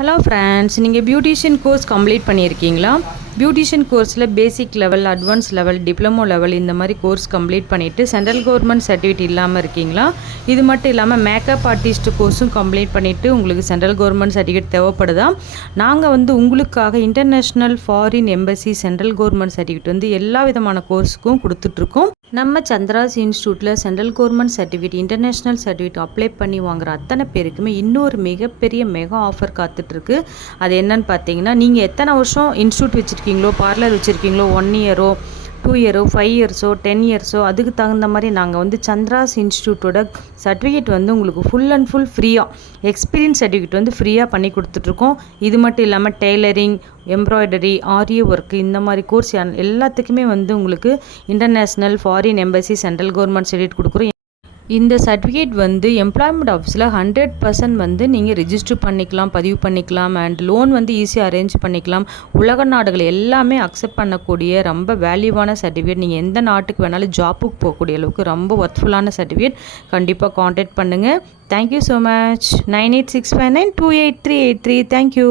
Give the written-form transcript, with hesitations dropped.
Hello friends, நீங்கள் beautician course complete பண்ணியிருக்கீங்களா? Beautician கோர்ஸில் basic level, advance level, diploma level இந்த மாதிரி கோர்ஸ் கம்ப்ளீட் பண்ணிவிட்டு சென்ட்ரல் கவர்மெண்ட் சர்டிஃபிகேட் இல்லாமல் இருக்கீங்களா? இது மட்டும் இல்லாமல் மேக்கப் ஆர்டிஸ்ட் கோர்ஸும் கம்ப்ளீட் பண்ணிவிட்டு உங்களுக்கு சென்ட்ரல் கவர்மெண்ட் சர்டிஃபிகேட் தேவைப்படுதா? நாங்கள் உங்களுக்காக international foreign embassy central government certificate எல்லா விதமான கோர்ஸுக்கும் கொடுத்துட்ருக்கோம். நம்ம சந்திராஸ் இன்ஸ்டியூட்டில் central government certificate, international certificate apply பண்ணி வாங்குற அத்தனை பேருக்குமே இன்னொரு மிகப்பெரிய மெகா ஆஃபர் காத்துட்ருக்கு. அது என்னன்னு பார்த்தீங்கன்னா, நீங்கள் எத்தனை வருஷம் இன்ஸ்டியூட் வச்சுருக்கீங்களோ, பார்லர் வச்சுருக்கீங்களோ, 1 இயரோ 2 இயரோ 5 இயர்ஸோ 10 இயர்ஸோ அதுக்கு தகுந்த மாதிரி நாங்கள் சந்திராஸ் இன்ஸ்டியூட்டோட சர்டிஃபிகேட் உங்களுக்கு ஃபுல் அண்ட் ஃபுல் ஃப்ரீயாக, எக்ஸ்பீரியன்ஸ் சர்டிஃபிகேட் ஃப்ரீயாக பண்ணி கொடுத்துட்ருக்கோம். இது மட்டும் இல்லாமல் டெய்லரிங், எம்ப்ராய்டரி, ஆரி ஒர்க்கு இந்த மாதிரி கோர்ஸ் எல்லாத்துக்குமே உங்களுக்கு international foreign embassy central government certificate கொடுக்குறோம். இந்த சர்டிஃபிகேட் எம்ப்ளாய்மெண்ட் ஆஃபீஸில் 100% நீங்கள் ரிஜிஸ்டர் பண்ணிக்கலாம், பதிவு பண்ணிக்கலாம். அண்ட் லோன் ஈஸியாக அரேஞ்ச் பண்ணிக்கலாம். உலக நாடுகள் எல்லாமே அக்செப்ட் பண்ணக்கூடிய ரொம்ப வேல்யூவான சர்டிஃபிகேட். நீங்கள் எந்த நாட்டுக்கு வேணாலும் ஜாப்புக்கு போகக்கூடிய அளவுக்கு ரொம்ப ஒர்த்ஃபுல்லான சர்டிஃபிகேட். கண்டிப்பாக காண்டாக்ட் பண்ணுங்கள். Thank you so much. 9865928383. தேங்க்யூ.